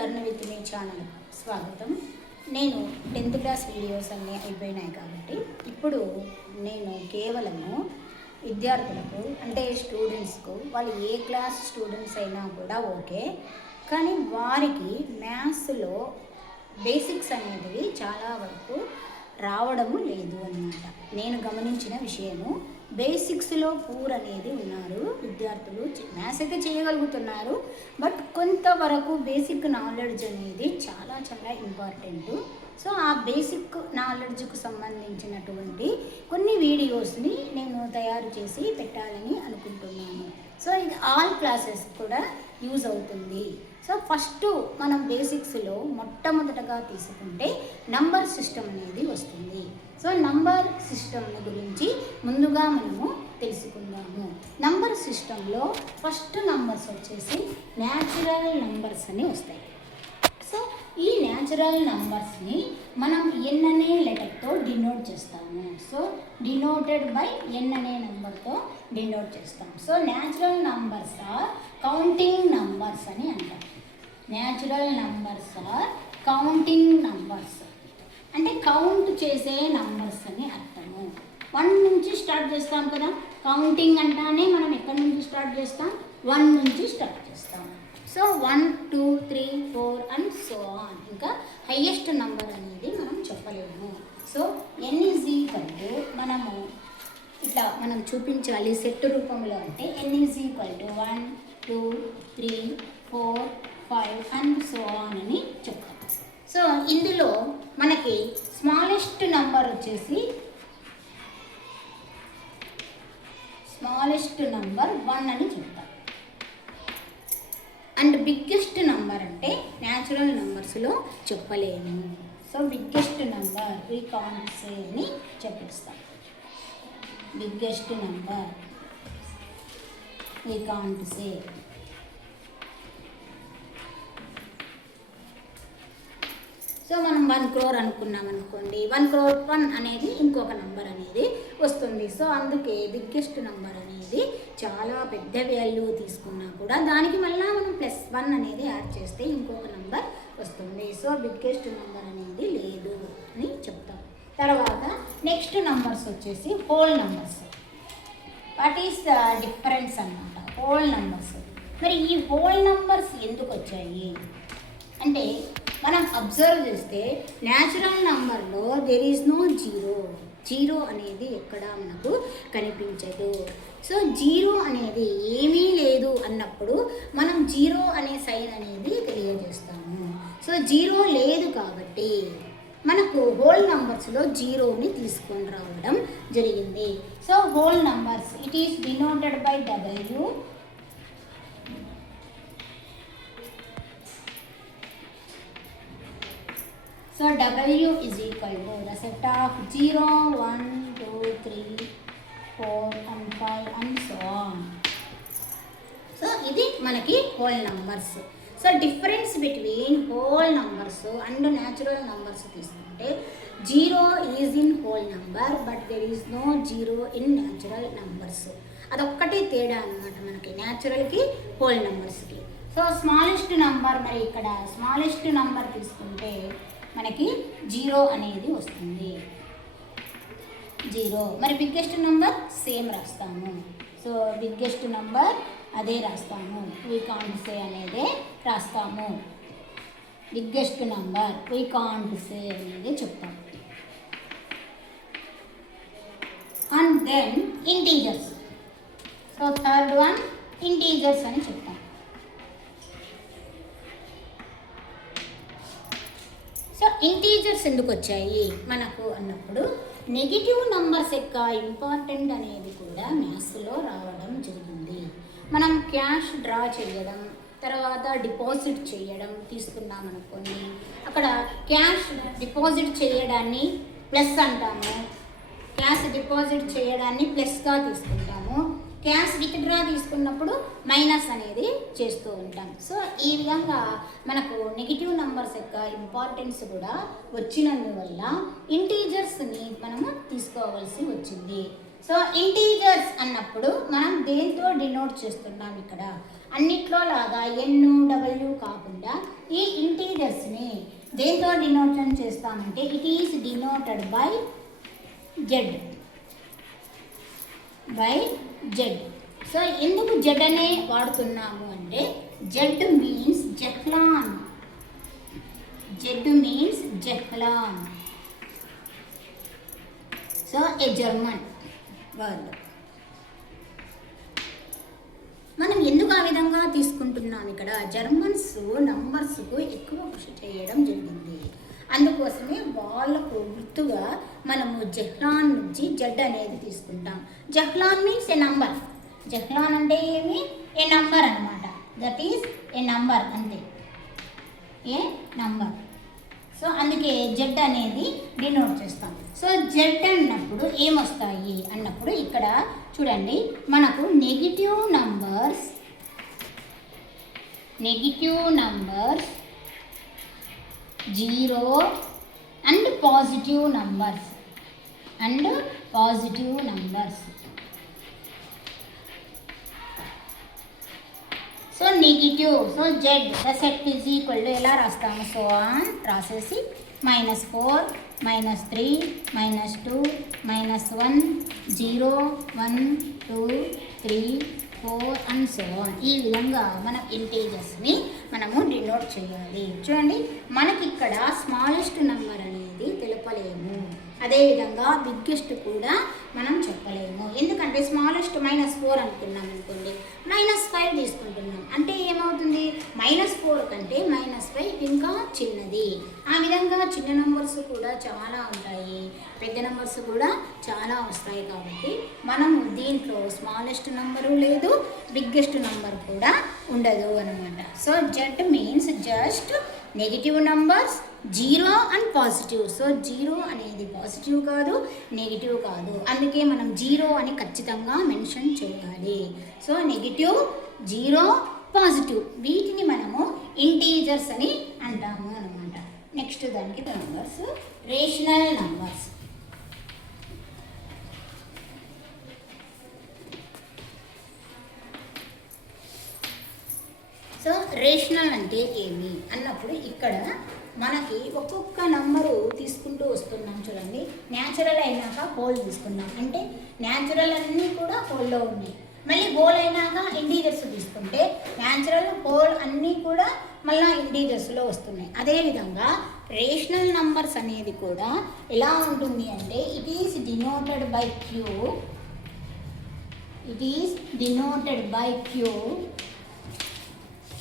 Learn with me channel స్వాగతం. నేను 10th class videos అన్నీ అయిపోయినాయి కాబట్టి ఇప్పుడు నేను కేవలము విద్యార్థులకు అంటే స్టూడెంట్స్కు వాళ్ళు ఏ క్లాస్ స్టూడెంట్స్ అయినా కూడా ఓకే, కానీ వారికి మ్యాథ్స్లో బేసిక్స్ అనేటివి చాలా వరకు రావడము లేదు అన్నమాట. నేను గమనించిన విషయము, బేసిక్స్లో పూర్ అనేది ఉన్నారు విద్యార్థులు. మ్యాథ్స్ అయితే చేయగలుగుతున్నారు, బట్ కొంతవరకు బేసిక్ నాలెడ్జ్ అనేది చాలా చాలా ఇంపార్టెంట్. సో ఆ బేసిక్ నాలెడ్జ్కు సంబంధించినటువంటి కొన్ని వీడియోస్ని నేను తయారు చేసి పెట్టాలని అనుకుంటున్నాను. సో ఇది ఆల్ క్లాసెస్ కూడా యూజ్ అవుతుంది. సో ఫస్ట్ మనం బేసిక్స్లో మొట్టమొదటగా తీసుకుంటే నంబర్ సిస్టమ్ అనేది వస్తుంది. సో నంబర్ సిస్టమ్ గురించి ముందుగా మనము తెలుసుకుందాము. నంబర్ సిస్టంలో ఫస్ట్ నంబర్స్ వచ్చేసి న్యాచురల్ నంబర్స్ అని వస్తాయి. సో ఈ న్యాచురల్ నంబర్స్ని మనం ఎన్ అనే లెటర్తో డినోట్ చేస్తాము. సో డినోటెడ్ బై ఎన్ అనే నెంబర్తో డినోట్ చేస్తాం. So natural numbers are counting numbers అని అంటాం. Natural numbers are counting numbers అంటే కౌంట్ చేసే నంబర్స్ అని అర్థము. 1 నుంచి స్టార్ట్ చేస్తాం కదా, కౌంటింగ్ అంటానే మనం ఎక్కడి నుంచి స్టార్ట్ చేస్తాం, 1 నుంచి స్టార్ట్ చేస్తాం. So 1, 2, 3, 4 and so on. ఇంకా హయ్యెస్ట్ నంబర్ అనేది మనం చెప్పలేము. So N is equal to మనము ఇట్లా మనం చూపించాలి సెట్ రూపంలో అంటే N is equal to 1, 2, 3, 4, 5 and so on అని చెప్తాం. సో ఇందులో మనకి స్మాలెస్ట్ నంబర్ వచ్చేసి 1 అని చెప్తాం. అండ్ బిగ్గెస్ట్ నంబర్ అంటే న్యాచురల్ నంబర్స్లో చెప్పలేము. So biggest number we can't say అని చెప్పిస్తాం. Biggest number we can't say. So మనం 1 crore అనుకున్నాం అనుకోండి, 1 crore 1 అనేది ఇంకొక నంబర్ అనేది వస్తుంది. సో అందుకే బిగ్గెస్ట్ నంబర్ అనేది చాలా పెద్ద వాల్యూ తీసుకున్నా కూడా దానికి మళ్ళీ మనం +1 అనేది యాడ్ చేస్తే ఇంకొక నంబర్ వస్తుంది. సో బిగ్గెస్ట్ నంబర్ అనేది లేదు అని చెప్తాం. తర్వాత నెక్స్ట్ నంబర్స్ వచ్చేసి whole numbers. What is the difference అన్నమాట హోల్ నంబర్స్. మరి ఈ హోల్ నంబర్స్ ఎందుకు వచ్చాయి అంటే మనం అబ్జర్వ్ చేస్తే న్యాచురల్ నంబర్లో దెర్ ఈజ్ నో జీరో అనేది ఎక్కడ మనకు కనిపించదు. సో జీరో అనేది ఏమీ లేదు అన్నప్పుడు మనం జీరో అనే సైన్ అనేది తెలియజేస్తాము. సో జీరో లేదు కాబట్టి మనకు హోల్ నంబర్స్లో జీరోని తీసుకొని రావడం జరిగింది. So whole numbers it is denoted by W. So W is equal to the set of 0, 1, 2, 3, 4 and 5 and so on. So ఇది మనకి whole numbers. So difference between whole numbers and natural numbers తీసుకుంటే 0 is in whole number but there is no zero in natural numbers. అదొక్కటే తేడా అన్నమాట మనకి న్యాచురల్కి whole నంబర్స్కి. So smallest number మరి ఇక్కడ స్మాలెస్ట్ నంబర్ తీసుకుంటే మనకి 0 అనేది వస్తుంది. 0 మరి బిగ్గెస్ట్ నెంబర్ సేమ్ రాస్తాము. సో బిగ్గెస్ట్ నెంబర్ అదే రాస్తాము. వీ కాంట్ సే అనేదే రాస్తాము. Biggest number we can't say అనేది చెప్తాం. And then integers. So third one integers అని చెప్తాం. సో ఇంటీజర్స్ ఎందుకు వచ్చాయి మనకు అన్నప్పుడు నెగిటివ్ నంబర్స్ యొక్క ఇంపార్టెంట్ అనేది కూడా మ్యాథ్స్లో రావడం జరిగింది. మనం క్యాష్ డ్రా చేయడం, తర్వాత డిపాజిట్ చేయడం తీసుకున్నాం అనుకోండి, అక్కడ క్యాష్ డిపాజిట్ చేయడాన్ని ప్లస్ అంటాము, క్యాష్ డిపాజిట్ చేయడాన్ని ప్లస్గా తీసుకుంటాము, క్యాష్ విత్డ్రా తీసుకున్నప్పుడు మైనస్ అనేది చేస్తూ ఉంటాం. సో ఈ విధంగా మనకు నెగిటివ్ నంబర్స్ యొక్క ఇంపార్టెన్స్ కూడా వచ్చినందువల్ల ఇంటీజర్స్ని మనము తీసుకోవాల్సి వచ్చింది. సో ఇంటీజర్స్ అన్నప్పుడు మనం దేంతో డినోట్ చేస్తున్నాం ఇక్కడ అన్నిట్లో లాగా NW కాకుండా ఈ ఇంటీజర్స్ని దేంతో డినోషన్ చేస్తామంటే it is denoted by Z. So ఎందుకు జెడ్ అనే వాడుతున్నాము అంటే Z means జెహ్లాన్. So a German word. మనం ఎందుకు ఆ విధంగా తీసుకుంటున్నాం ఇక్కడ జర్మన్స్ నంబర్స్కు ఎక్కువ కృషి చేయడం జరిగింది. అందుకోసమే వాళ్ళకు గుర్తుగా మనము జెహ్లాన్ నుంచి జెడ్ అనేది తీసుకుంటాం. జెహ్లాన్ మీన్స్ ఏ నంబర్. జెహ్లాన్ అంటే ఏమి? ఏ నంబర్ అనమాట. దట్ ఈస్ ఏ నంబర్, అంతే, ఏ నంబర్. సో అందుకే జెడ్ అనేది డినోట్ చేస్తాం. సో జెడ్ అన్నప్పుడు ఏమొస్తాయి అన్నప్పుడు ఇక్కడ చూడండి, మనకు negative numbers 0 and positive numbers. So negative, so Z the set is equal to ఎలా రాస్తాము? సో ఆన్ రాసేసి -4, -3, -2, -1, 0, 1, 2, 3, 4 అండ్ సో ఆన్. ఈ విధంగా మనం ఇంటీజర్స్ని మనము డినోట్ చేయాలి. చూడండి, మనకి ఇక్కడ స్మాలెస్ట్ నెంబర్ అనేది తెలపలేము, అదేవిధంగా బిగ్గెస్ట్ కూడా మనం చెప్పలేము. ఎందుకంటే స్మాలెస్ట్ -4 అనుకున్నాం అనుకోండి, -5 తీసుకుంటున్నాం అంటే ఏమవుతుంది? -4 కంటే -5 ఇంకా చిన్నది. ఆ విధంగా చిన్న నెంబర్స్ కూడా చాలా ఉంటాయి, పెద్ద నెంబర్స్ కూడా చాలా వస్తాయి. కాబట్టి మనము దీంట్లో స్మాలెస్ట్ నెంబరు లేదు, బిగ్గెస్ట్ నెంబర్ కూడా ఉండదు అనమాట. So Z means just negative numbers, 0 and positive. So 0 అనేది పాజిటివ్ కాదు, నెగిటివ్ కాదు, అందుకే మనం 0 అని ఖచ్చితంగా మెన్షన్ చేయాలి. సో నెగిటివ్, 0, పాజిటివ్ వీటిని మనము ఇంటీజర్స్ అని అంటాము అనమాట. నెక్స్ట్ దానికి numbers, rational numbers. So rational అంటే ఏమి అన్నప్పుడు ఇక్కడ మనకి ఒక్కొక్క నంబరు తీసుకుంటూ వస్తున్నాం. చూడండి, న్యాచురల్ అయినాక హోల్ తీసుకున్నాం అంటే న్యాచురల్ అన్నీ కూడా హోల్లో ఉన్నాయి. మళ్ళీ హోల్ అయినాక ఇంటీజర్స్ తీసుకుంటే న్యాచురల్, హోల్ అన్నీ కూడా మళ్ళీ ఇంటీజర్స్లో వస్తున్నాయి. అదేవిధంగా రేషనల్ నంబర్స్ అనేది కూడా ఎలా ఉంటుంది అంటే it is denoted by Q.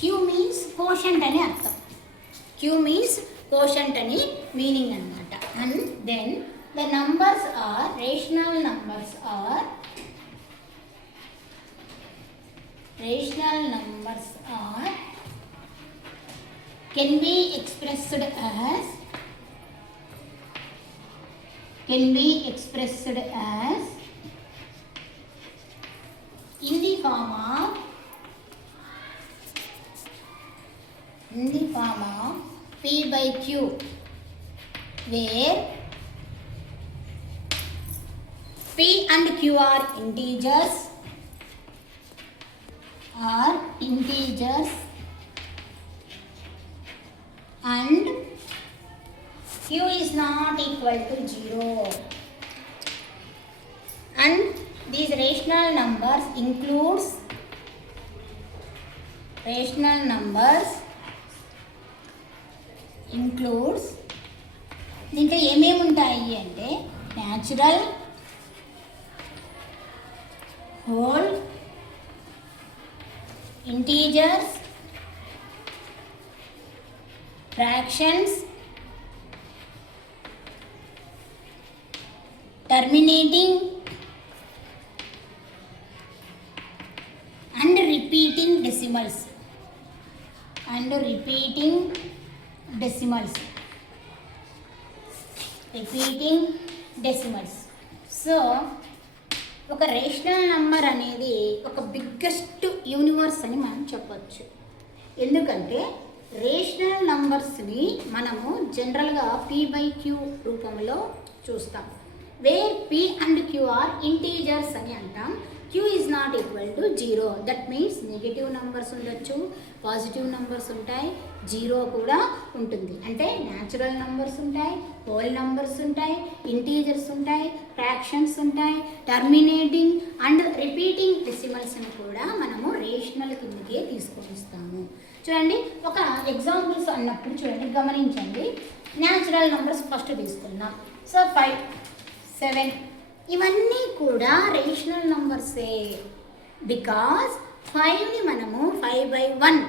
Q means quotient అని అర్థం. క్యూ మీన్స్ కోషంట్ అని మీనింగ్ అనమాట. And then the numbers are rational numbers are can be expressed as in the form of P by Q, where P and Q are integers and Q is not equal to 0, and these rational numbers includes దీంట్లో ఏమేమి ఉంటాయి అంటే natural, whole, integers, fractions, terminating and repeating decimals. So ఒక rational number అనేది ఒక biggest universe అని మనం చెప్పచ్చు. ఎందుకంటే రేషనల్ నంబర్స్ని మనము జనరల్గా P by Q రూపంలో చూస్తాం. Where p and q are integers అని అంటాం. q is not equal to 0. That means negative numbers ఉండొచ్చు, పాజిటివ్ నంబర్స్ ఉంటాయి, జీరో కూడా ఉంటుంది. అంటే న్యాచురల్ నంబర్స్ ఉంటాయి, హోల్ నంబర్స్ ఉంటాయి, ఇంటీజర్స్ ఉంటాయి, ఫ్రాక్షన్స్ ఉంటాయి, టర్మినేటింగ్ అండ్ రిపీటింగ్ డెసిమల్స్ని కూడా మనము రేషనల్ కిందకే తీసుకొని వస్తాము. చూడండి, ఒక ఎగ్జాంపుల్స్ అన్నప్పుడు చూడండి, గమనించండి. న్యాచురల్ నంబర్స్ ఫస్ట్ తీసుకుందాం. సో 5, 7 ఇవన్నీ కూడా రేషనల్ నంబర్సే. బికాస్ 5ని మనము 5/1,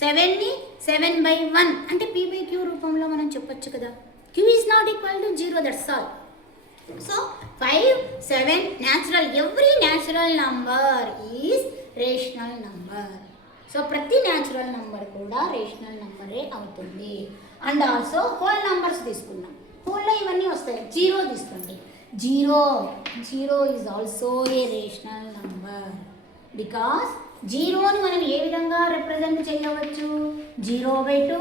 7ని 7/1 అంటే p/q రూపంలో మనం చెప్పొచ్చు కదా. q is not equal to 0, that's all. So 5, 7 natural, every natural number is rational number. So ప్రతి న్యాచురల్ నంబర్ కూడా రేషనల్ నంబరే అవుతుంది. అండ్ ఆల్సో హోల్ నంబర్స్ తీసుకున్నాం, హోల్లో ఇవన్నీ వస్తాయి. 0 తీసుకోండి, 0 is also a rational number. Because 0ని మనం ఏ విధంగా రిప్రజెంట్ చేయవచ్చు? 0/2,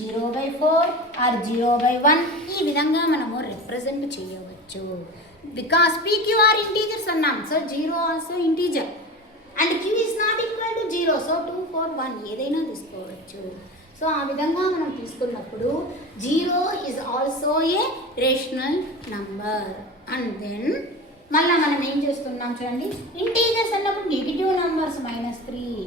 0/4 ఆర్ 0/1 ఈ విధంగా మనము రిప్రజెంట్ చేయవచ్చు. బికాస్ PQR ఇంటీజర్స్ అన్నాం. So 0 also integer and q is not equal to 0. So 2, 4, 1 ఏదైనా తీసుకోవచ్చు. సో ఆ విధంగా మనం తీసుకున్నప్పుడు 0 is also a rational number. And then మళ్ళీ మనం ఏం చేస్తున్నాం చూడండి, ఇంటీజర్స్ అన్నప్పుడు నెగిటివ్ నంబర్స్ -3,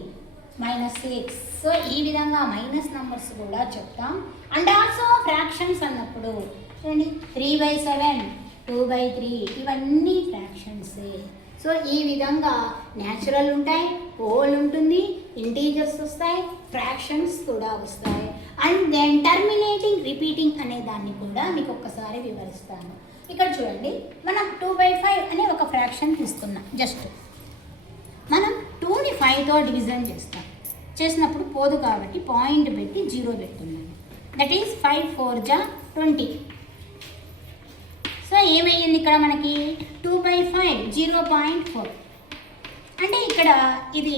-6. సో ఈ విధంగా మైనస్ నంబర్స్ కూడా చెప్తాం. అండ్ ఆల్సో ఫ్రాక్షన్స్ అన్నప్పుడు చూడండి, 3/7, 2/3 ఇవన్నీ ఫ్రాక్షన్సే. సో ఈ విధంగా న్యాచురల్ ఉంటాయి, హోల్ ఉంటుంది, ఇంటీజర్స్ వస్తాయి, ఫ్రాక్షన్స్ కూడా వస్తాయి. అండ్ దెన్ టర్మినేటింగ్, రిపీటింగ్ అనే దాన్ని కూడా మీకు ఒక్కసారి వివరిస్తాను. ఇక్కడ చూడండి, మనం 2/5 అనే ఒక ఫ్రాక్షన్ తీసుకున్నాం. జస్ట్ మనం 2ని 5తో డివిజన్ చేసినప్పుడు పోదు కాబట్టి పాయింట్ పెట్టి 0 పెట్టుకున్నాను. దట్ ఈస్ 5, 4 జా 20. సో ఏమయ్యింది ఇక్కడ మనకి 2/5 0.4. అంటే ఇక్కడ ఇది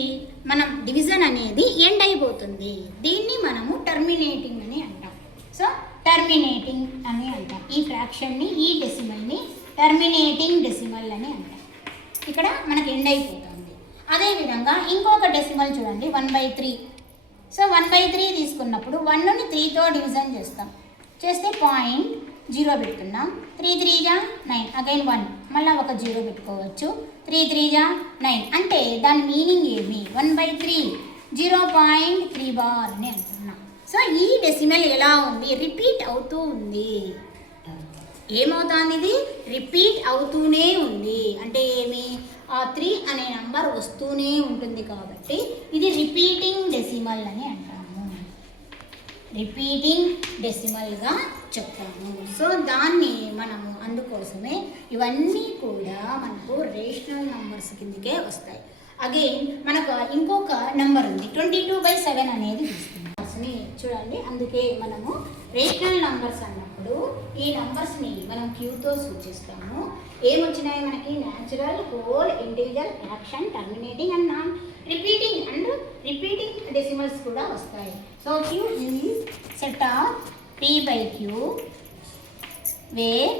మనం డివిజన్ అనేది ఎండ్ అయిపోతుంది. దీన్ని మనము టర్మినేటింగ్ అని అంటాం. సో టర్మినేటింగ్ అని అంటాం. ఈ ఫ్రాక్షన్ని, ఈ డెసిమల్ని టర్మినేటింగ్ డెసిమల్ అని అంటాం. ఇక్కడ మనకి ఎండ్ అయిపోతుంది. అదేవిధంగా ఇంకొక డెసిమల్ చూడండి, 1/3. సో 1/3 తీసుకున్నప్పుడు 1ని 3తో డివిజన్ చేస్తే పాయింట్ 0 పెట్టుకున్నాం. 3, 3 జా 9, అగైన్ 1, మళ్ళీ ఒక 0 పెట్టుకోవచ్చు. 3, 3 జా 9 అంటే దాని మీనింగ్ ఏమి? 1/3 0.3 బార్ అని అంటున్నాం. సో ఈ డెసిమల్ ఎలా ఉంది? రిపీట్ అవుతూ ఉంది. ఏమవుతుంది? ఇది రిపీట్ అవుతూనే ఉంది. అంటే ఏమి? ఆ 3 అనే నంబర్ వస్తూనే ఉంటుంది కాబట్టి ఇది రిపీటింగ్ డెసిమల్ అని అంటాము. రిపీటింగ్ డెసిమల్గా చెప్తాము. సో దాన్ని మనము అందుకోసమే ఇవన్నీ కూడా మనకు రేషనల్ నంబర్స్ కిందకే వస్తాయి. అగైన్ మనకు ఇంకొక నెంబర్ ఉంది, 22/7 అనేది తీసుకున్నాం. చూడండి, అందుకే మనము రేషనల్ నంబర్స్ అన్నప్పుడు ఈ నంబర్స్ని మనం క్యూతో సూచిస్తాము. ఏమొచ్చినాయి మనకి? Natural, whole, integer, fraction, terminating and non repeating decimals కూడా వస్తాయి. So Q is set of p/q where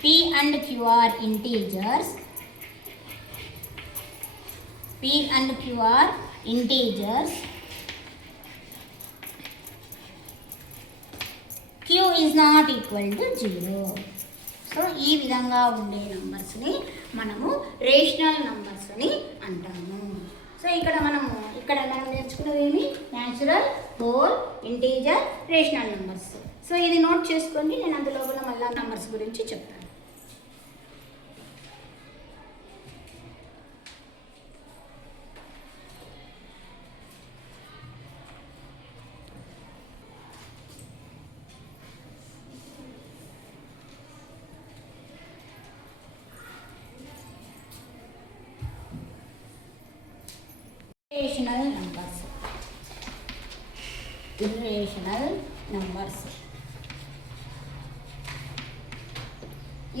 p and q are integers. p and q are integers. q is not equal to 0. So ఈ విధంగా ఉండే నంబర్స్ని మనము rational numbers అని అంటాము. So ఇక్కడ మనం నేర్చుకున్నది ఏమి? Natural, whole, integer, rational numbers. So ఇది నోట్ చేసుకోండి, నేను అందులో కూడా మళ్ళీ నంబర్స్ గురించి చెప్తాను.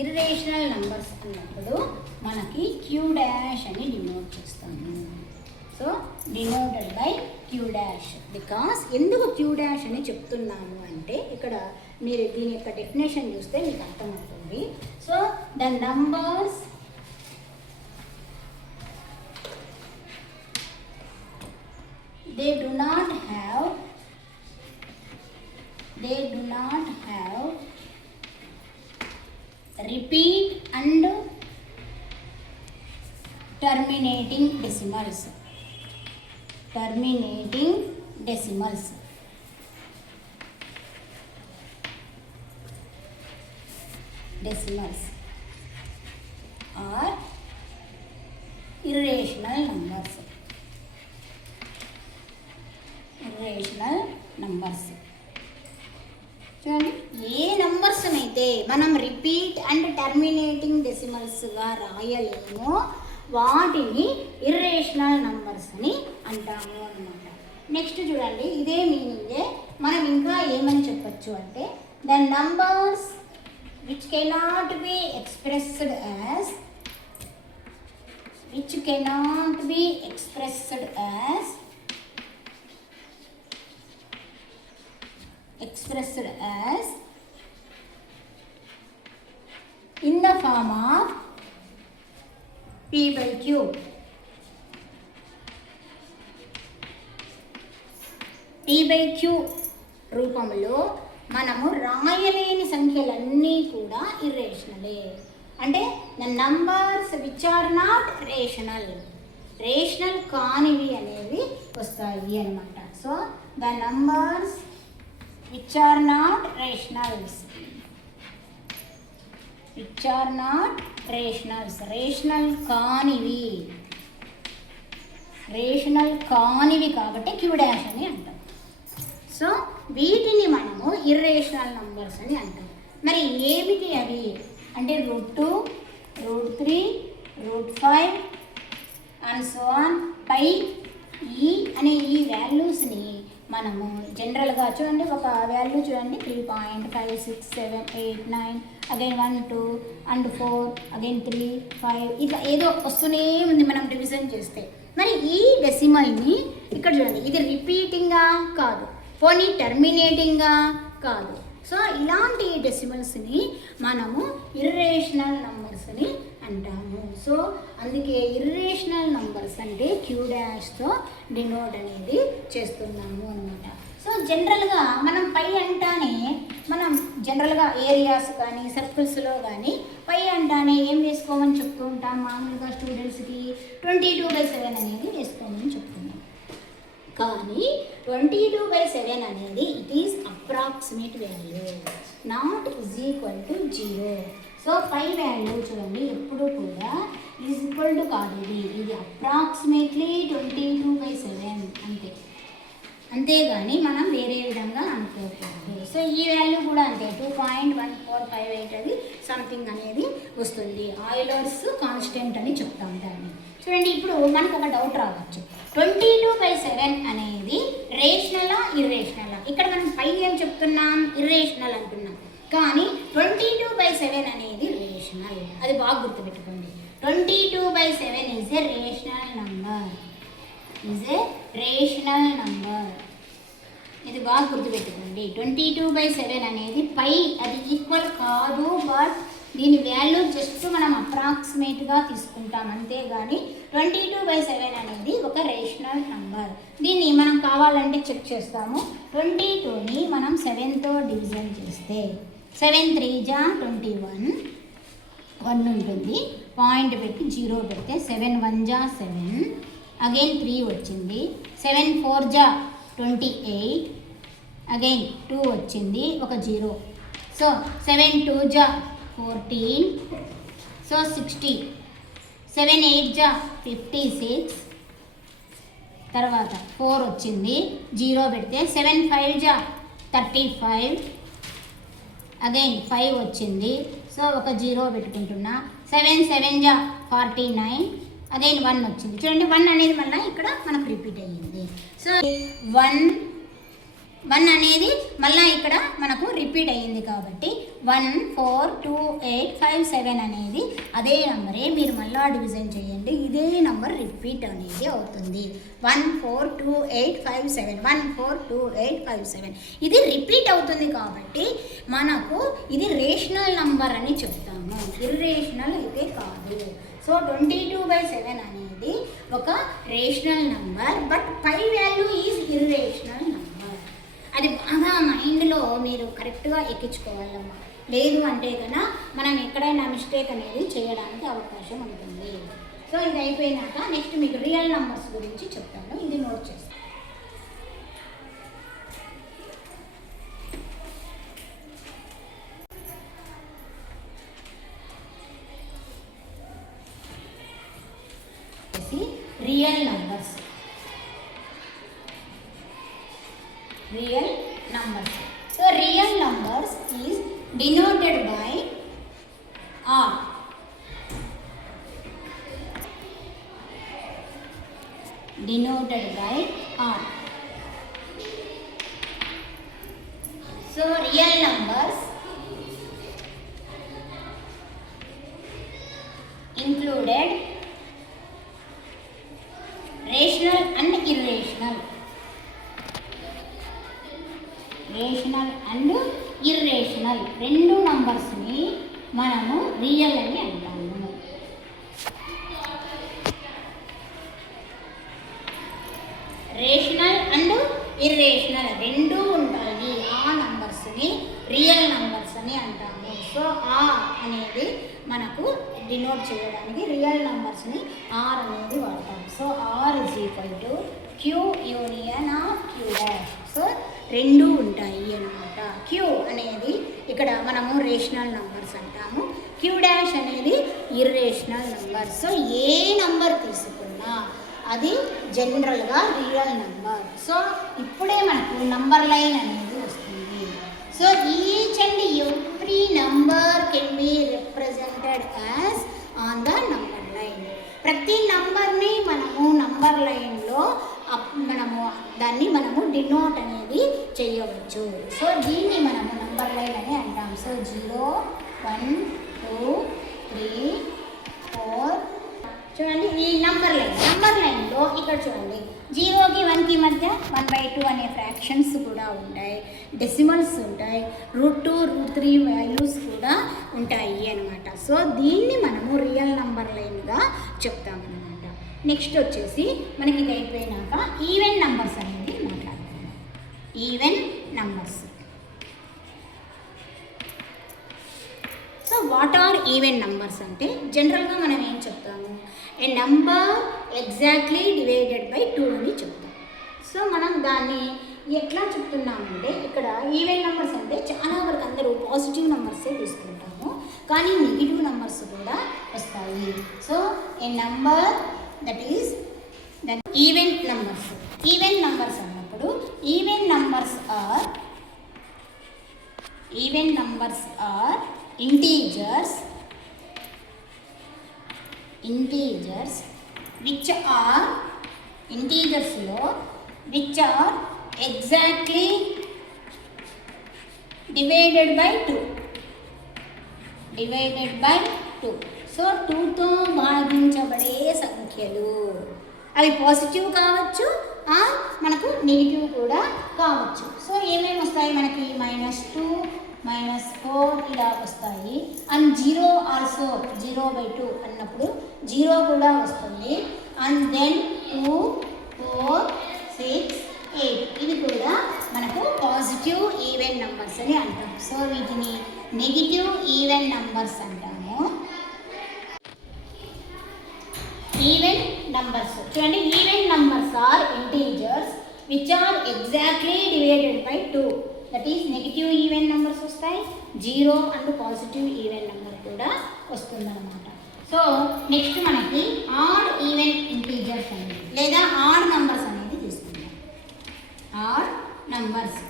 ఇర్రేషనల్ నంబర్స్ అన్నప్పుడు మనకి q డాష్ అని డినోట్ చేస్తాము. So denoted by q dash. Because ఎందుకు q డాష్ అని చెప్తున్నాము అంటే ఇక్కడ మీరు దీని యొక్క డెఫినేషన్ చూస్తే మీకు అర్థమవుతుంది. గుర్తుపెట్టుకోండి. So the numbers they do not have repeat and terminating decimals. Decimals are irrational numbers. చూడండి, ఏ నంబర్స్ని అయితే మనం రిపీట్ అండ్ టర్మినేటింగ్ డెసిమల్స్గా రాయలేమో వాటిని ఇర్రేషనల్ నంబర్స్ అని అంటాము అన్నమాట. నెక్స్ట్ చూడండి, ఇదే మీనింగే మనం ఇంకా ఏమని చెప్పచ్చు అంటే the numbers which cannot be expressed as in the form of p by q. p by q రూపంలో మనము రాయలేని సంఖ్యలన్నీ కూడా ఇర్రేషనలే. అంటే the numbers which are not rational కానివి అనేవి వస్తాయి అన్నమాట. So the numbers which are not rational కానివి కాబట్టి క్యూ డాష్ అని అంటాం. సో వీటిని మనము ఇర్రేషనల్ నంబర్స్ అని అంటాం. మరి ఏమిటి అవి అంటే √2, √3, √5 అండ్ సో ఆన్ పై ఈ అనే ఈ వాల్యూస్ని మనము జనరల్గా చూడండి, ఒక వాల్యూ చూడండి 3.56789 అగైన్ 1 2 అండ్ 4 అగైన్ 3 5 ఇట్లా ఏదో వస్తూనే ఉంది మనం డివిజన్ చేస్తే. మరి ఈ డెసిమల్ని ఇక్కడ చూడండి, ఇది రిపీటింగ్గా కాదు, పోనీ టర్మినేటింగ్గా కాదు. సో ఇలాంటి డెసిమల్స్ని మనము ఇర్రేషనల్ నంబర్స్ అని అంటాము. సో అందుకే ఇర్రేషనల్ నంబర్స్ అంటే క్యూ డాష్తో డినోట్ అనేది చేస్తున్నాము అనమాట. సో జనరల్గా మనం పై అంటానే మనం జనరల్గా ఏరియాస్ కానీ సర్కిల్స్లో కానీ పై అంటానే ఏం వేసుకోమని చెప్తూ ఉంటాం మామూలుగా స్టూడెంట్స్కి 22/7 అనేది వేసుకోమని చెప్తున్నాం. కానీ 22/7 అనేది it is approximate value, not is equal to 0. So pi value చూడండి ఎప్పుడు కూడా ఈజ్ ఈక్వల్ టు కాదు, ఇది అప్రాక్సిమేట్లీ 22/7 అంతే, అంతేగాని మనం వేరే విధంగా అనుకోకూడదు. సో ఈ వాల్యూ కూడా అంతే 2.1458 అది సంథింగ్ అనేది వస్తుంది. ఆయిలర్స్ కాన్స్టెంట్ అని చెప్తాం దాన్ని. చూడండి, ఇప్పుడు మనకు ఒక డౌట్ రావచ్చు, 22/7 అనేది రేషనలా ఇర్రేషనలా? ఇక్కడ మనం పై ఏం చెప్తున్నాం, ఇర్రేషనల్ అంటున్నాం, కానీ 22/7 అనేది రేషనల్. అది బాగా గుర్తుపెట్టుకోండి. 22/7 ఈజ్ ఏ రేషనల్ నంబర్. ఇది బాగా గుర్తుపెట్టుకోండి. 22/7 అనేది పై అది ఈక్వల్ కాదు, బట్ దీని వాల్యూ జస్ట్ మనం అప్రాక్సిమేట్గా తీసుకుంటాం అంతేగాని 22/7 అనేది ఒక రేషనల్ నంబర్. దీన్ని మనం కావాలంటే చెక్ చేస్తాము. 22ని మనం 7తో డివిజన్ చేస్తే 7 3 జా 21, 1 ఉంటుంది, పాయింట్ పెట్టి 0 పెడితే 7 1 జా 7, అగైన్ 3 వచ్చింది, 7 4 జా 28, అగైన్ 2 వచ్చింది, ఒక 0. సో 7 2 జా 14, సో 60, 7 8 జా 56, తర్వాత 4 వచ్చింది, 0 పెడితే 7 5 జా 35, అగైన్ 5 వచ్చింది, సో ఒక 0 పెట్టుకుంటున్నా, 7 7 జా 49, అగైన్ 1 వచ్చింది. చూడండి 1 అనేది మళ్ళీ ఇక్కడ మనకు రిపీట్ అయ్యింది. సో 1 1 అనేది మళ్ళీ ఇక్కడ మనకు రిపీట్ అయ్యింది కాబట్టి 1 4 2 8 5 7 అనేది అదే నంబరే. మీరు మళ్ళీ డివిజన్ చేయండి, ఇదే నంబర్ రిపీట్ అనేది అవుతుంది. 1 4 2 8 5 7 1 4 2 8 5 7 ఇది రిపీట్ అవుతుంది కాబట్టి మనకు ఇది రేషనల్ నంబర్ అని చెప్తాము, ఇర్రేషనల్ అయితే కాదు. సో 22/7 అనేది ఒక rational number, but pi value is irrational number. అది బాగా మైండ్లో మీరు కరెక్ట్గా ఎక్కించుకోవాలమ్మా. లేదు అంటే కన్నా మనం ఎక్కడైనా మిస్టేక్ అనేది చేయడానికి అవకాశం ఉంటుంది. సో ఇది అయిపోయినాక నెక్స్ట్ మీకు రియల్ నంబర్స్ గురించి చెప్తాను, ఇది నోట్ చేస్తాను. Real numbers, real numbers. So real numbers is denoted by R. Denoted by R. So real numbers included rational and irrational. Rational and irrational రెండు నంబర్స్ని మనము రియల్ అని అంటాము. రేషనల్ అండ్ ఇర్రేషనల్ రెండు ఉంటాయి, ఆ నంబర్స్ని రియల్ నంబర్స్ అని అంటాము. సో ఆ అనేది మనకు డినోట్ చేయడానికి రియల్ నంబర్స్ని ఆర్ అనేది వాడతాం. So R is equal to Q union of Q dash. So రెండు ఉంటాయి అన్నమాట. క్యూ అనేది ఇక్కడ మనము రేషనల్ నంబర్స్ అంటాము, క్యూ డాష్ అనేది ఇర్రేషనల్ నంబర్. సో ఏ నంబర్ తీసుకున్నా అది జనరల్గా రియల్ నంబర్. సో ఇప్పుడే మనకు నంబర్ లైన్ అనేది వస్తుంది. So each and every number can be represented as on the number line. ప్రతి నంబర్ని మనము నంబర్ లైన్లో మనము డినోట్ అనేది చేయవచ్చు. సో దీన్ని మనము నంబర్ లైన్ అని అంటాం. సో 0 1 2 3 4 చూడండి ఈ నంబర్ లైన్లో ఇక్కడ చూడండి 0కి 1కి మధ్య 1/2 అనే ఫ్రాక్షన్స్ కూడా ఉంటాయి, డెసిమల్స్ ఉంటాయి, √2 √3 వాల్యూస్ కూడా ఉంటాయి అన్నమాట. సో దీన్ని మనము రియల్ నంబర్ లైన్గా చెప్తామన్నమాట. నెక్స్ట్ వచ్చేసి మనకి ఇది అయిపోయినాక ఈవెన్ నంబర్స్ అనేది మాట్లాడుతున్నాం. Even numbers. So what are even numbers అంటే జనరల్గా మనం ఏం చెప్తాము, a number exactly divided by 2 అని చెప్తాం. సో మనం దాన్ని ఎట్లా చెప్తున్నామంటే ఇక్కడ ఈవెన్ నంబర్స్ అంటే చాలా వరకు అందరూ పాజిటివ్ నంబర్సే తీసుకుంటాము, కానీ నెగిటివ్ నంబర్స్ కూడా వస్తాయి. So A number that is even numbers. Even numbers అన్నప్పుడు even numbers are integers which are ఇంటీజర్స్లో which are exactly divided by 2. సో 2తో భాగించబడే సంఖ్యలు అవి పాజిటివ్ కావచ్చు, మనకు నెగిటివ్ కూడా కావచ్చు. సో ఏమేమి వస్తాయి మనకి -2 -4 ఇలా వస్తాయి. అండ్ 0 ఆల్సో 0/2 అన్నప్పుడు 0 కూడా వస్తుంది. అండ్ దెన్ 2 4 6 8 ఇది కూడా మనకు పాజిటివ్ ఈవెన్ నంబర్స్ అని అంటాం. సో వీటిని నెగిటివ్ ఈవెన్ నంబర్స్ అంటాము. ఈవెన్ నంబర్స్ చూడండి, even numbers are integers which are exactly divided by 2. That is negative even numbers వస్తాయి, 0 అండ్ పాజిటివ్ ఈవెన్ నంబర్ కూడా వస్తుందన్నమాట. సో నెక్స్ట్ మనకి ఆడ్ ఈవెన్ ఇంటీజర్స్ అనేది లేదా ఆడ్ నంబర్స్ అనేది తీసుకుందాం. Odd numbers.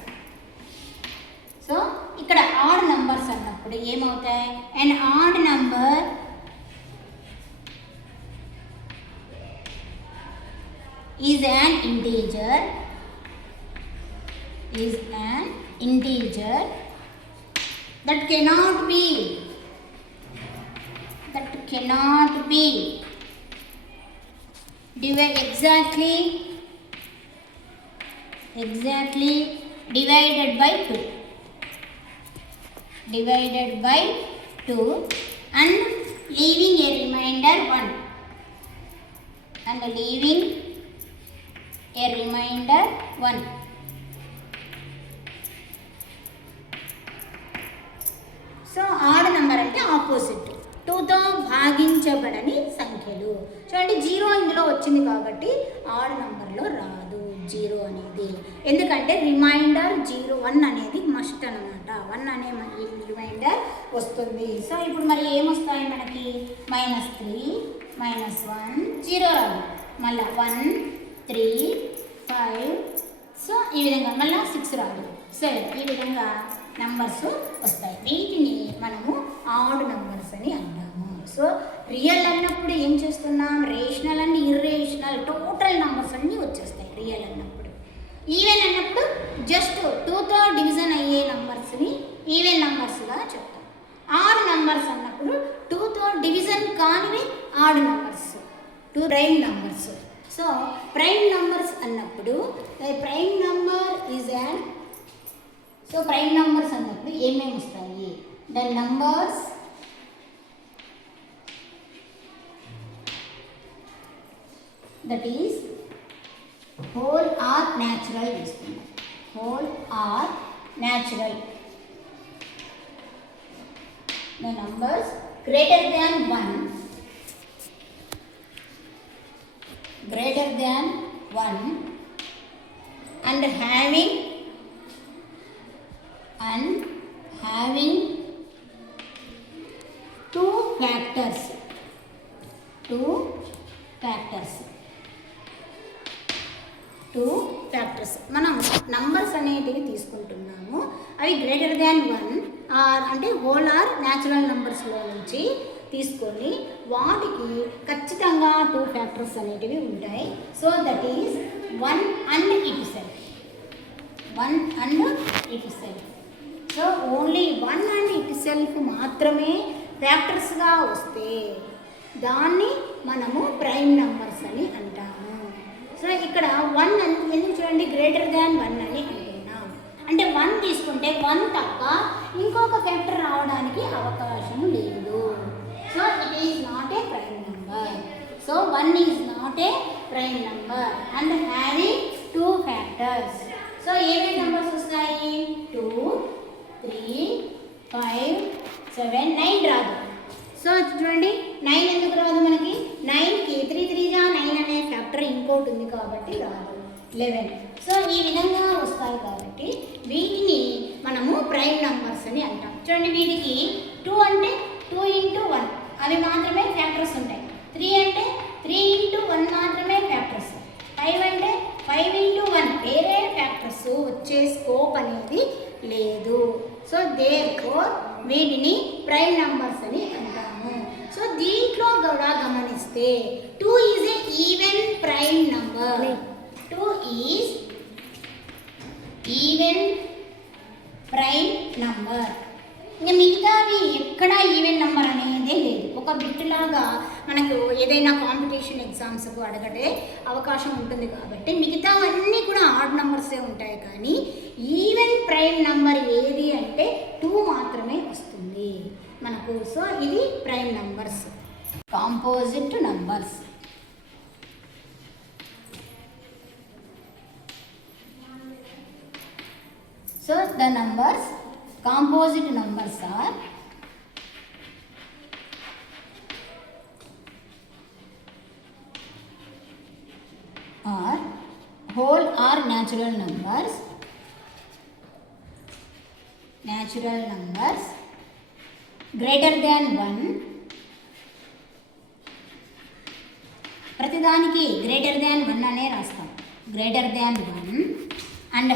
సో ఇక్కడ ఆడ్ నంబర్స్ అన్నప్పుడు ఏమవుతాయి, and odd number is an integer is an integer that cannot be exactly divided by 2 and leaving a remainder 1 so odd number అంటే opposite, 2తో భాగించబడని సంఖ్యలు. చూడండి 0 ఇందులో వచ్చింది కాబట్టి ఆడ్ నెంబర్లో రాదు 0 అనేది, ఎందుకంటే రిమైండర్ 1 అనేది మస్ట్ అనమాట. 1 అనే రిమైండర్ వస్తుంది. సో ఇప్పుడు మరి ఏమొస్తాయి మనకి? -3, -1, 0 రాదు, మళ్ళీ 1, 3, 5, సో ఈ విధంగా మళ్ళీ 6 రాదు, 7, ఈ విధంగా నంబర్స్ వస్తాయి. వీటిని మనము ఆడ్ నంబర్స్ అని అంటాము. సో రియల్ అన్నప్పుడు ఏం చేస్తున్నాం? Rational and irrational total numbers అన్నీ వచ్చేస్తాయి రియల్ అన్నప్పుడు. ఈవెన్ అన్నప్పుడు జస్ట్ 2తో డివిజన్ అయ్యే నంబర్స్ని ఈవెన్ నంబర్స్గా చెప్తాం. ఆడ్ నంబర్స్ అన్నప్పుడు 2తో డివిజన్ కానివి odd numbers, 2 prime numbers. So prime numbers అన్నప్పుడు prime number is an, so prime numbers అన్నప్పుడు ఏమేమి వస్తాయి? The numbers that is whole or natural తీసుకున్నాం. Whole or natural. The numbers greater than 1 and having 2 factors. మనం numbers అనేటివి తీసుకుంటున్నాము, అవి greater than 1 అంటే హోల్ ఆర్ న్యాచురల్ నంబర్స్లో నుంచి తీసుకొని వాటికి ఖచ్చితంగా 2 ఫ్యాక్టర్స్ అనేటివి ఉంటాయి. So that is 1 and itself. So only 1 and itself మాత్రమే ఫ్యాక్టర్స్గా వస్తే దాన్ని మనము ప్రైమ్ నంబర్స్ అని అంటాము. సో ఇక్కడ 1 ఎందుకు చూడండి గ్రేటర్ దాన్ 1 అని అంటున్నాం అంటే 1 తీసుకుంటే 1 తప్ప ఇంకొక ఫ్యాక్టర్ రావడానికి అవకాశం లేదు. So it is not a prime number. So 1 is not a prime number and having 2 factors. So ఏమేమి నంబర్స్ వస్తాయి? 2, 3, 5, 7, 9 రాదు. సో చూడండి 9 ఎందుకు రాదు మనకి? 9కి 3 3 9 అనే ఫ్యాక్టర్ ఇంకోటి ఉంది కాబట్టి రాదు. 11. సో ఈ విధంగా వస్తాయి కాబట్టి వీటిని మనము ప్రైమ్ నంబర్స్ అని అంటాం. చూడండి వీటికి 2 అంటే 2 × 1 అవి మాత్రమే ఫ్యాక్టర్స్ ఉంటాయి. 3 అంటే 3 × 1 మాత్రమే ఫ్యాక్టర్స్. 5 అంటే 5 × 1 వేరే ఫ్యాక్టర్స్ వచ్చే స్కోప్ అనేది లేదు. సో దేర్ఫోర్ వీటిని ప్రైమ్ నంబర్స్ అని అంటాము. సో దీంట్లో కూడా గమనిస్తే 2 is a even prime number. 2 is even prime number. ఇంకా మిగతావి ఎక్కడ ఈవెన్ నెంబర్ అనేది లేదు. ఒక బిట్లాగా మనకు ఏదైనా కాంపిటీషన్ ఎగ్జామ్స్కు అడగటే అవకాశం ఉంటుంది కాబట్టి మిగతావన్నీ కూడా ఆడ్ నెంబర్సే ఉంటాయి. కానీ ఈవెన్ ప్రైమ్ నెంబర్ ఏది అంటే 2 మాత్రమే వస్తుంది మనకు. సో ఇది prime numbers. Composite numbers. So the numbers composite numbers are whole or natural numbers greater than 1. ప్రతిదానికి గ్రేటర్ దాన్ 1 అనే రాస్తాం. Greater than 1 and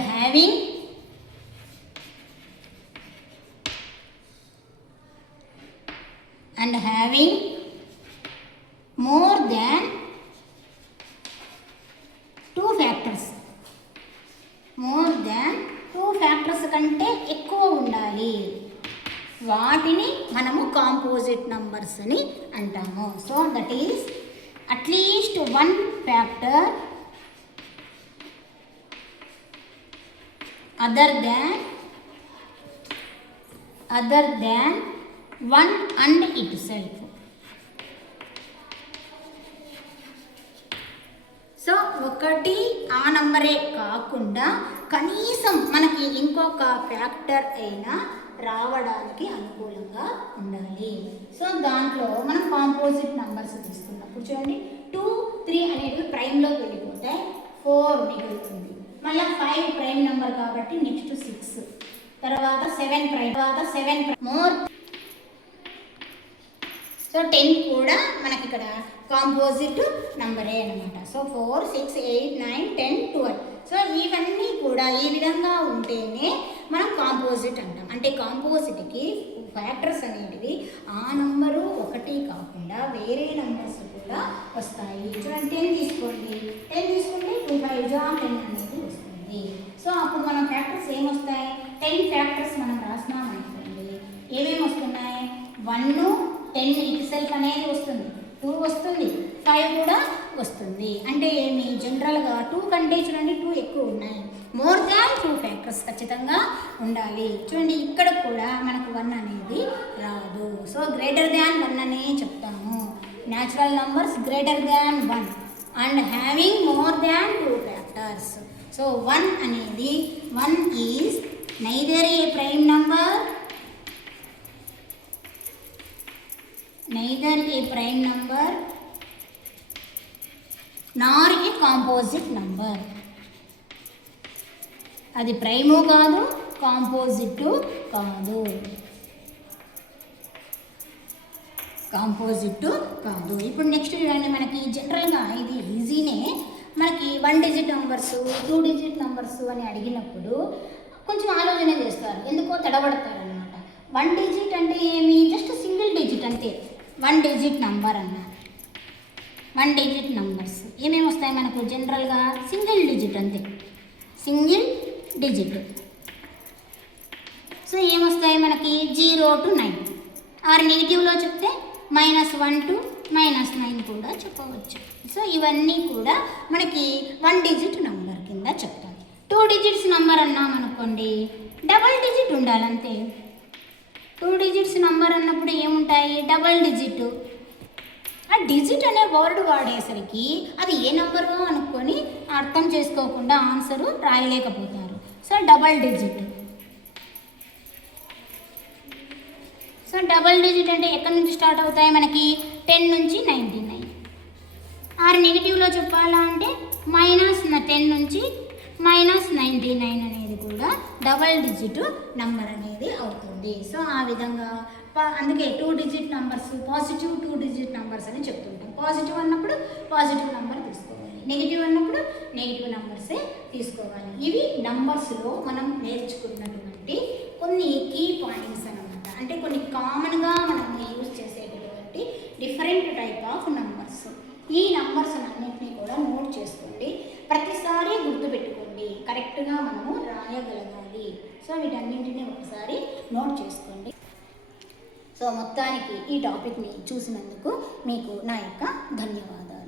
having more than 2 factors. Factors కంటే ఎక్కువ ఉండాలి, వాటిని మనము కాంపోజిట్ నంబర్స్ అని అంటాము. So that is at least 1 factor other than 1 and itself. So ఒకటి ఆ నంబరే కాకుండా కనీసం మనకి ఇంకొక ఫ్యాక్టర్ అయినా రావడానికి అనుకూలంగా ఉండాలి. సో దాంట్లో మనం కాంపోజిట్ నంబర్స్ తీసుకున్నప్పుడు చూడండి 2, 3 అనేవి ప్రైమ్లోకి వెళ్ళిపోతాయి, 4 మిగులుతుంది. మళ్ళీ 5 ప్రైమ్ నెంబర్ కాబట్టి నెక్స్ట్ 6, తర్వాత 7 ప్రైమ్, మోర్. సో 10 కూడా మనకి ఇక్కడ కాంపోజిట్ నంబరే అనమాట. సో 4, 6, 8, 9, 10, 12. సో ఇవన్నీ కూడా ఈ విధంగా ఉంటేనే మనం కాంపోజిట్ అంటాం. అంటే కాంపోజిట్కి ఫ్యాక్టర్స్ అనేటివి ఆ నంబరు ఒకటి కాకుండా వేరే నంబర్స్ కూడా వస్తాయి. చూడండి 10 తీసుకోండి, 10 తీసుకుంటే 2 5 10 అనేది వస్తుంది. సో అప్పుడు మనం ఫ్యాక్టర్స్ ఏమొస్తాయి, 10 ఫ్యాక్టర్స్ మనం రాసినాం అనుకోండి, ఏమేమి వస్తున్నాయి, 1, 10 ఇట్సెల్ఫ్ అనేది వస్తుంది, 2 వస్తుంది, 5 కూడా వస్తుంది. అంటే ఏమి జనరల్గా 2 కంటే చూడండి 2 ఎక్కువ ఉన్నాయి, మోర్ దాన్ 2 ఫ్యాక్టర్స్ ఖచ్చితంగా ఉండాలి. చూడండి ఇక్కడ కూడా మనకు 1 అనేది రాదు. సో గ్రేటర్ దాన్ 1 అనే చెప్తాము. Natural numbers greater than 1 and having more than 2 factors. So 1 అనేది 1 is neither A prime number, nor a composite number. అది ప్రైము కాదు, కాంపోజిట్ కాదు. ఇప్పుడు నెక్స్ట్ చూడండి, మనకి జనరల్గా ఇది ఈజీనే. మనకి 1 డిజిట్ నంబర్స్, 2 డిజిట్ నంబర్స్ అని అడిగినప్పుడు కొంచెం ఆలోచన చేస్తారు, ఎందుకో తడబడతారు అనమాట. 1 డిజిట్ అంటే ఏమి, జస్ట్ సింగిల్ డిజిట్ అంతే. 1 డిజిట్ నంబర్ అన్నారు. 1 డిజిట్ నంబర్స్ ఏమేమి వస్తాయి మనకు, జనరల్గా సింగిల్ డిజిట్ అంతే, సింగిల్ డిజిట్. సో ఏమొస్తాయి మనకి 0 to 9, ఆర్ నెగిటివ్లో చెప్తే -1 to -9 కూడా చెప్పవచ్చు. సో ఇవన్నీ కూడా మనకి 1 డిజిట్ నంబర్ కింద చెప్తాం. 2 డిజిట్స్ నంబర్ అన్నాం అనుకోండి, డబల్ డిజిట్ ఉండాలంతే. 2 డిజిట్స్ నంబర్ అన్నప్పుడు ఏముంటాయి, డబల్ డిజిట్. ఆ డిజిట్ అనే వర్డ్ వాడేసరికి అది ఏ నెంబరు అనుకొని అర్థం చేసుకోకుండా ఆన్సరు రాయలేకపోతారు. So double digit. So double digit అంటే ఎక్కడి నుంచి స్టార్ట్ అవుతాయి మనకి, 10 నుంచి 99. ఆర్ నెగిటివ్లో చెప్పాలా అంటే -10 నుంచి -99 అనేది కూడా డబల్ డిజిట్ నంబర్ అనేది అవుతుంది. సో ఆ విధంగా అందుకే 2 digit numbers positive 2 digit numbers అని చెప్తుంటాం. పాజిటివ్ అన్నప్పుడు పాజిటివ్ నంబర్ తీసుకోవాలి, నెగిటివ్ అన్నప్పుడు నెగిటివ్ నంబర్సే తీసుకోవాలి. ఇవి నంబర్స్లో మనం నేర్చుకున్నటువంటి కొన్ని కీ పాయింట్స్ అన్నమాట. అంటే కొన్ని కామన్గా మనం యూజ్ చేసేటటువంటి డిఫరెంట్ టైప్ ఆఫ్ నంబర్స్. ఈ నంబర్స్ అన్నింటినీ కూడా నోట్ చేసుకోండి, ప్రతిసారి గుర్తుపెట్టుకోండి, కరెక్ట్గా మనము రాయగలగాలి. సో వీటన్నింటినీ ఒకసారి నోట్ చేసుకోండి. సో మొత్తానికి ఈ టాపిక్ని చూసినందుకు మీకు నా యొక్క ధన్యవాదాలు.